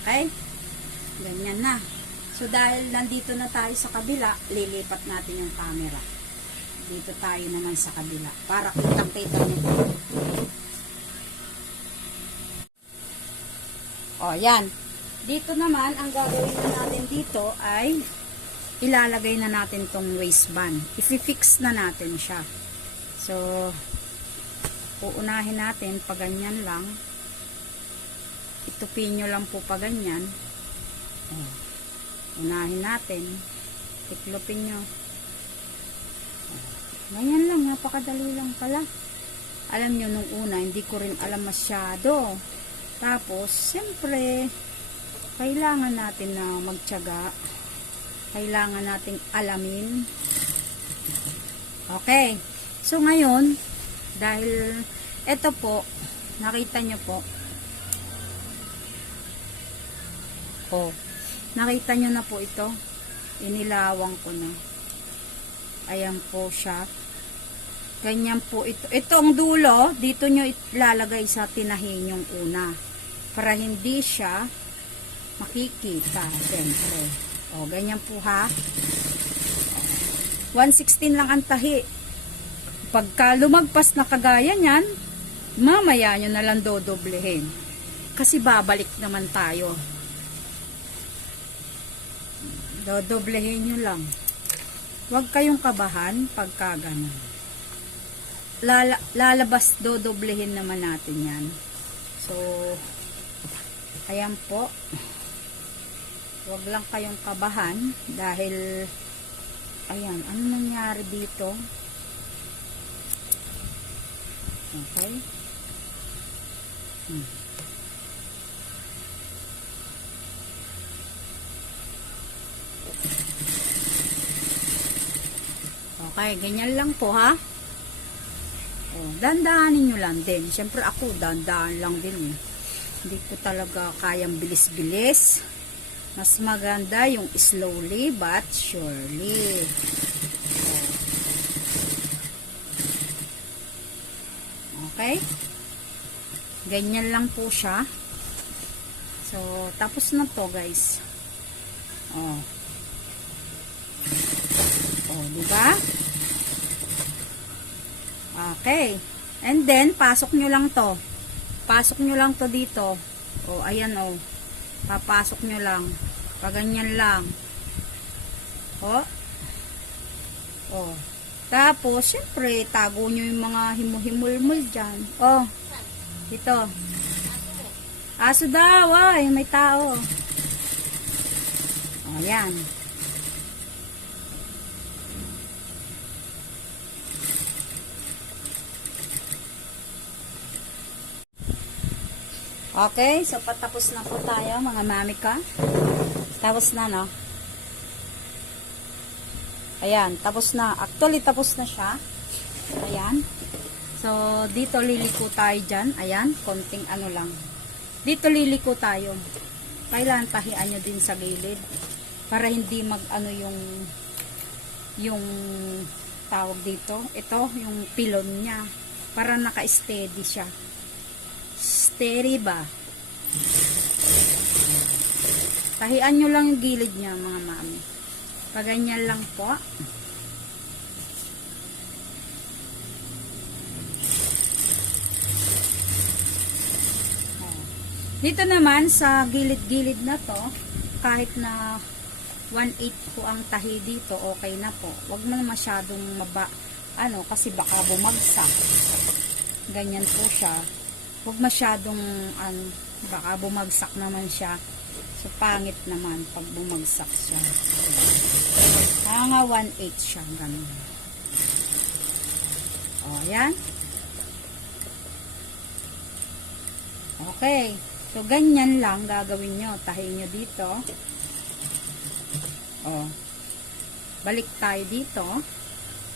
Okay? Ganyan na. So dahil nandito na tayo sa kabila, lilipat natin yung camera. Dito tayo naman sa kabila para kitang-kita nyo. Yan. Dito naman, ang gagawin na natin dito ay ilalagay na natin tong waistband. I-fix na natin siya. So, uunahin natin pa ganyan lang. Itupin nyo lang po pa ganyan. Unahin natin. Tiklopin nyo. Ganyan lang, napakadali lang pala. Alam nyo, nung una, hindi ko rin alam masyado. Tapos, siyempre, kailangan natin na magtiyaga. Kailangan nating alamin. Okay. So, ngayon, dahil, eto po, nakita nyo po. Nakita nyo na po ito. Inilawang ko na. Ayan po siya. Ganyan po ito. Itong dulo, dito nyo ilalagay sa tinahin yung una. Para hindi siya makikita. Siyempre. Ganyan po ha. 116 lang ang tahi. Pagka lumagpas na kagaya nyan, mamaya nyo na lang dodoblehin. Kasi babalik naman tayo. Dodoblehin nyo lang. Huwag kayong kabahan pagka ganun. Lalabas, dodoblehin naman natin yan. So, ayan po. Huwag lang kayong kabahan dahil, ayan, ano nangyari dito? Okay? Hmm. Okay, ganyan lang po ha. Oh, dandahanin nyo lang din. Siyempre ako, dandahan lang din eh. Hindi ko talaga kayang bilis-bilis. Mas maganda yung slowly but surely. Okay? Ganyan lang po siya. So, tapos na to guys. Oh. Oh, diba? Okay. And then, pasok nyo lang to. Pasok nyo lang to dito. Oh, ayan oh. Papasok nyo lang. Paganyan lang. Oh. Oh. Tapos, syempre, tago nyo yung mga himuhimulmul dyan. Oh. Ito. Aso daw, ay, may tao. Oh, yan. Okay, so patapos na po tayo mga mamika. Tapos na, no? Ayan, tapos na. Actually, tapos na siya. Ayan. So, dito liliko tayo dyan. Ayan, konting ano lang. Dito liliko tayo. Kailangan tahian nyo din sa gilid. Para hindi mag ano yung tawag dito. Ito, yung pilon niya. Para naka-steady siya. Steady ba? Tahian nyo lang yung gilid niya mga mami. Paganyan lang po. Dito naman sa gilid-gilid na to, kahit na 1/8 po ang tahi dito, okay na po. Huwag man masyadong kasi baka bumagsak. Ganyan po siya. Huwag masyadong baka bumagsak naman siya. So, pangit naman pag bumagsak siya. Kaya nga 1/8 siya. Ganun. O, yan. Okay. So, ganyan lang gagawin nyo. Tahin nyo dito. O. Balik tayo dito.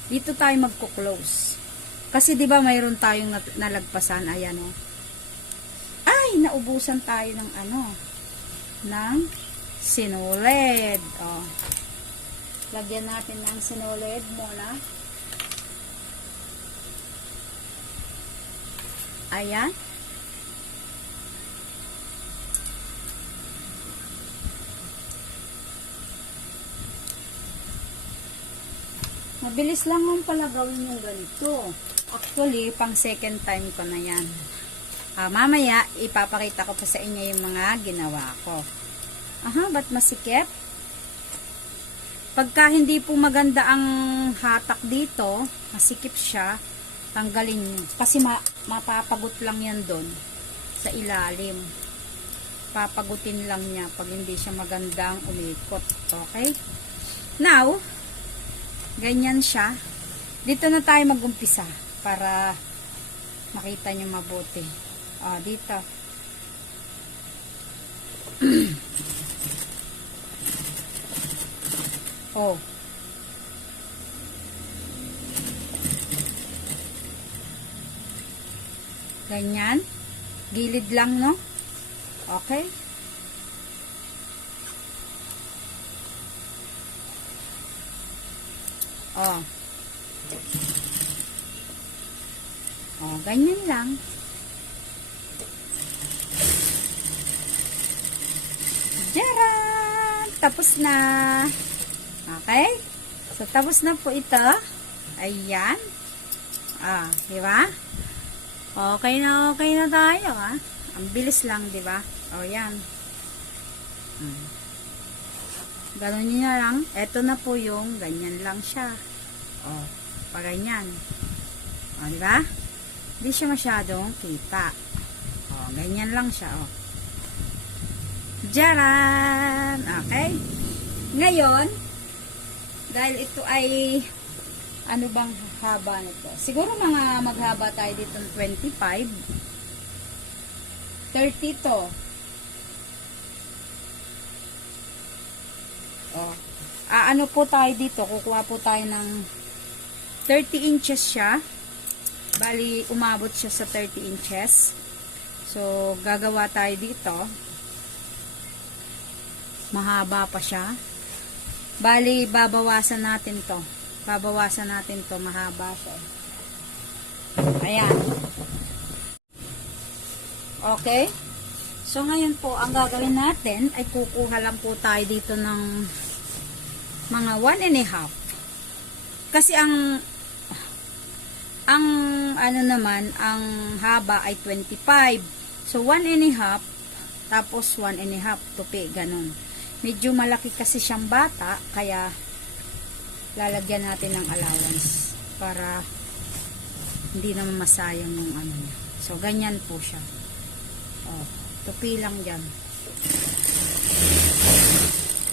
Dito tayo magko-close. Kasi, di ba, mayroon tayong nalagpasan. Ayan, o. Ay, naubusan tayo ng ng sinulid. O. Lagyan natin ng sinulid muna. Ayan. Mabilis lang yung pala gawin yung ganito. Actually, pang second time ko na yan. Mamaya, ipapakita ko pa sa inyo yung mga ginawa ko. Aha, ba't masikip? Pagka hindi po maganda ang hatak dito, masikip siya, tanggalin nyo. Kasi mapapagot lang yan doon sa ilalim. Papagutin lang niya pag hindi siya magandang umikot. Okay? Now, ganyan siya. Dito na tayo mag-umpisa para makita nyo mabuti. Dito. Oh. Ganyan. Gilid lang, no? Okay. Ganyan lang. Jaran! Tapos na. Okay? So, tapos na po ito. Ayan. Diba? Okay na tayo, ha? Ang bilis lang, diba? Yan. Ganun nyo na lang. Ito na po yung ganyan lang siya. Paganyan. Diba? Hindi siya masyadong kita. Ganyan lang siya, Jaran! Okay? Ngayon, dahil ito ay haba nito. Siguro mga maghaba tayo dito ng 25. 30 to. Oh. Ano po tayo dito? Kukuha po tayo ng 30 inches siya. Bali, umabot siya sa 30 inches. So, gagawa tayo dito. Mahaba pa siya. Bali, babawasan natin to. Babawasan natin to. Mahaba siya. Ayan. Okay. So, ngayon po, ang gagawin natin ay kukuha lang po tayo dito ng mga 1.5. Kasi ang ano naman, ang haba ay 25. So, 1.5 tapos 1.5 tupi, ganun. Medyo malaki kasi siyang bata, kaya lalagyan natin ng allowance para hindi naman masayang yung ano niya. So, ganyan po siya. Oh, tupi lang dyan.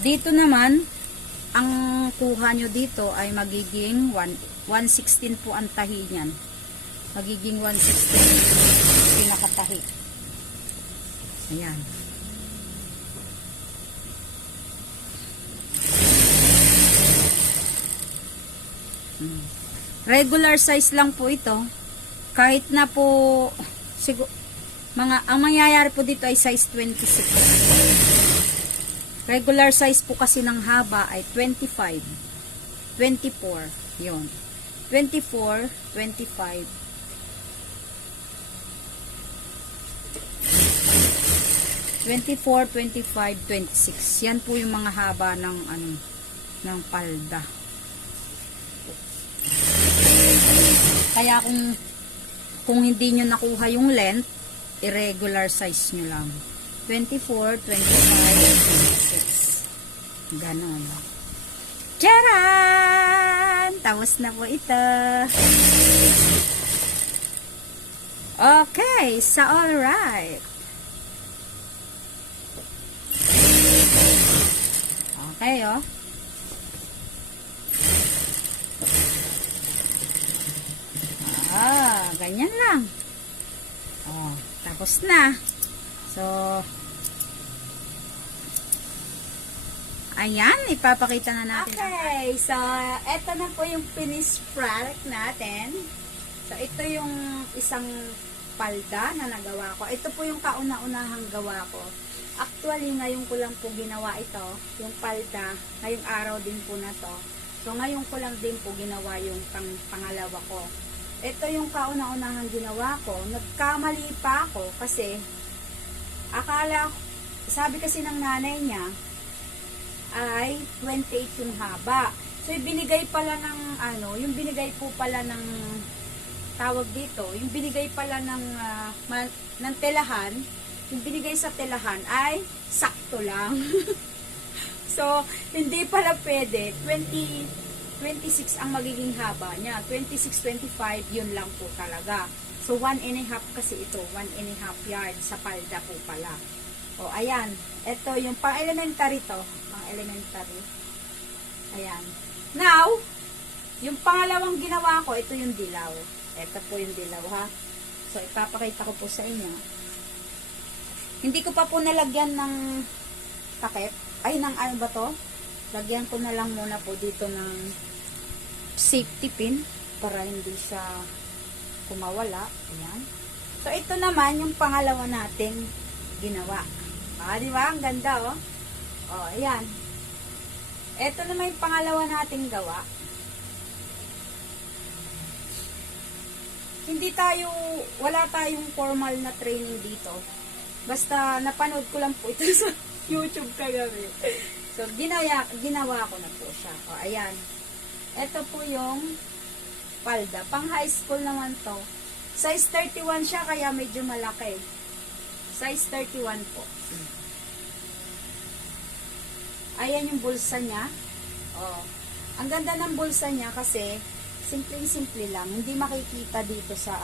Dito naman, ang kuha nyo dito ay magiging 116 po ang tahi niyan. Magiging 116 pinakatahi. Ayan. Regular size lang po ito. Kahit na po siguro ang mangyayari po dito ay size 26. Regular size po kasi ng haba ay 25, 24, yun. 24, 25. 24, 25, 26. Yan po yung mga haba ng ano ng palda. Kaya kung hindi nyo nakuha yung length, irregular size nyo lang. 24, 25, 26. Ganon. Tcharan! Tapos na po ito. Okay, so alright. Okay, oh. Ganyan lang. Oh, tapos na. So, ayan, ipapakita na natin. Okay, so, eto na po yung finished product natin. So, ito yung isang palda na nagawa ko. Ito po yung kauna-unahang gawa ko. Actually, ngayon ko lang po ginawa ito, yung palda, ngayong araw din po na to. So, ngayon ko lang din po ginawa yung pangalawa ko. Ito yung kauna-unahang ginawa ko. Nagkamali pa ako kasi sabi kasi ng nanay niya ay 28 yung haba. So, binigay pala ng yung binigay po pala ng tawag dito, yung binigay pala ng telahan, yung binigay sa telahan ay sakto lang. So, hindi pala pwede. 26 ang magiging haba niya. 26, 25, yun lang po talaga. So, 1.5 kasi ito. 1.5 yard sa palda po pala. O, ayan. Ito yung pang-elementary to. Pang-elementary. Ayan. Now, yung pangalawang ginawa ko, ito yung dilaw. Ito po yung dilaw, ha. So, ipapakita ko po sa inyo. Hindi ko pa po nalagyan ng takip. Ay, ng ano ba to? Lagyan ko na lang muna po dito ng safety pin para hindi siya kumawala. Ayan. So, ito naman yung pangalawa nating ginawa. Di ba? Ang ganda, oh. Oh, ayan. Ito naman yung pangalawa nating gawa. Wala tayong formal na training dito. Basta napanood ko lang po ito sa YouTube kagabi. So, ginawa ko na po siya. O, ayan. Ito po yung palda. Pang high school naman to. Size 31 siya, kaya medyo malaki. Size 31 po. Ayan yung bulsa niya. O, ang ganda ng bulsa niya kasi simpleng-simple lang. Hindi makikita dito sa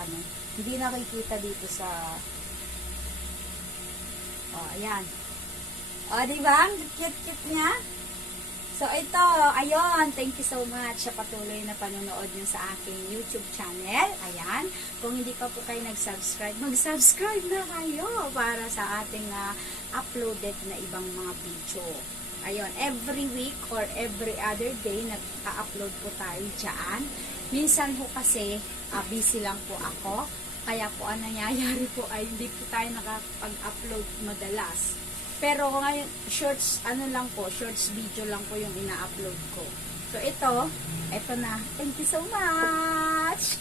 Hindi nakikita dito sa O, ayan. O, diba? Ang cute-cute niya. So, ito, ayun, thank you so much sa patuloy na panonood nyo sa aking YouTube channel. Ayan, kung hindi pa po kayo nag-subscribe, mag-subscribe na kayo para sa ating uploaded na ibang mga video. Ayun, every week or every other day, nag-upload po tayo dyan. Minsan po kasi, busy lang po ako. Kaya po ang nangyayari po ay hindi po tayo nakapag-upload madalas. Pero ngayon, shorts video lang po yung ina-upload ko. So, ito na. Thank you so much!